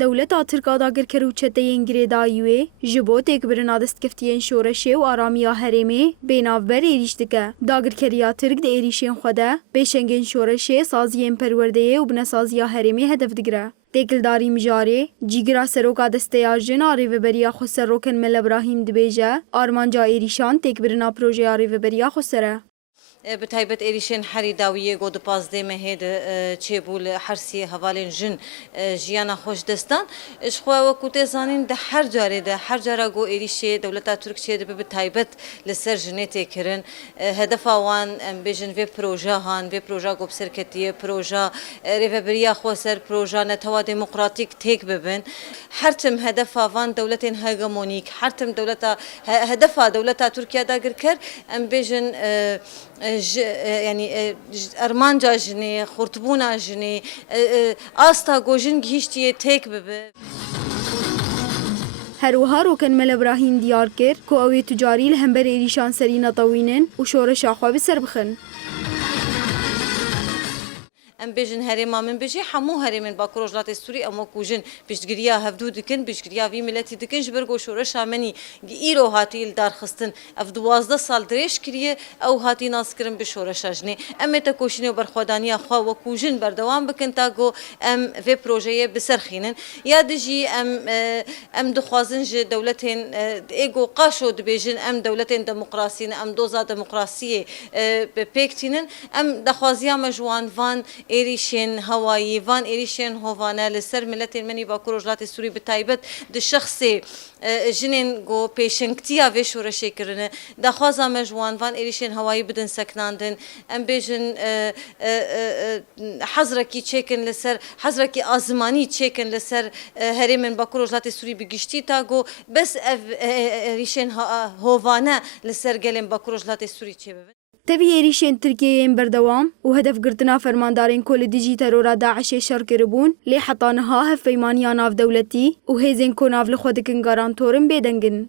دولتا ترکا داگر کرو چتین گریدایوی جبو تکبرنا دستکفتین شورشه و آرامیا هرمی بیناوبر ایریش دکه. داگر کریا ترک ده ایریشین خوده بیشنگین شورشه سازیین پرورده و بنسازیا هرمی هدف دگره. تکلداری مجاری جیگرا سروکا دسته جناری و بریا خسر روکن مل ابراهیم دبیجه آرمانجا ایریشان تکبرنا پروژه آری و بریا خسره. بتایبەت ئێریشێن هەری داویە گۆ دپازدێمە هێد چێبوو لە هەرسی هەواڵێن ژن ژیانە خۆش دەستان شخوا وەکو تێزانین دە هەر جارێدا هەر جارە گۆ ئێریشێ دەوڵەتا تورکچێ دەبێ بتایبەت لەسەر ژنێ تێکردن هەدەفا وان بێژن vê proja han vê proja گۆ بسەرکەتیە proja rêveberiya xwe ser proja netewî demokratîk têk bibin her tim hedefa van dewletên hegemonîk her tim dewleta hedefa dewleta Tirkiye dagir kir em bêjin يعني أرمانجا جني خرطبونا جني آستا جوجن جهشتيه تيك ببه هروها روکن مل ابراهیم دیار کرد که اوی تجاری لهمبر ایریشان سرینا طوینن و شورش آخوا بسر بخن. ام بيجن هريما من بيجي حمو هريمن باكروجلات السوري اما كوجن بيشغريا هفدو دكن بيشغريا في ملتي دكن جبرغو شورشا مني ايرو هاتي الدار خستن اف 12 سال دريش كريه او هاتي ناسكرن بشورشا جني ام تكوشني وبرخدانيا خوا وكوجن بردوام بكن تاغو ام في بروجيه بسرخينن يا دجي ام دخوازن ج دولتين ايغو قاشو دبيجن ام دولتين ديمقراطيين ام دوزا ديمقراطيه بيكتينن ام دخوازيا مجوان فان إيريشين هوايي فان إيريشين هوفانا لسر ملتين مني باكروجلات السوري بتايبت د شخصي جنين جو بيشنكتيا في شورشي كرنا دخوازا مجوان فان إيريشين هوايي بدن سكناندن ام بيجن حزركي تشيكن لسر حزركي آزماني تشيكن لسر هريمن باكروجلات السوري بگشتي تاغو بس إيريشين هوفانا لسر گلن باكروجلات السوري تشيبه تبي ایریشین ترکیه بردوام و هدف گرتنا فرماندارین کل دیجی ترورا داعش شر کربون لی حطانها هفیمانیا ناف دولتی و هیزن کو ناف لخودکن گارانتورن بیدنگن.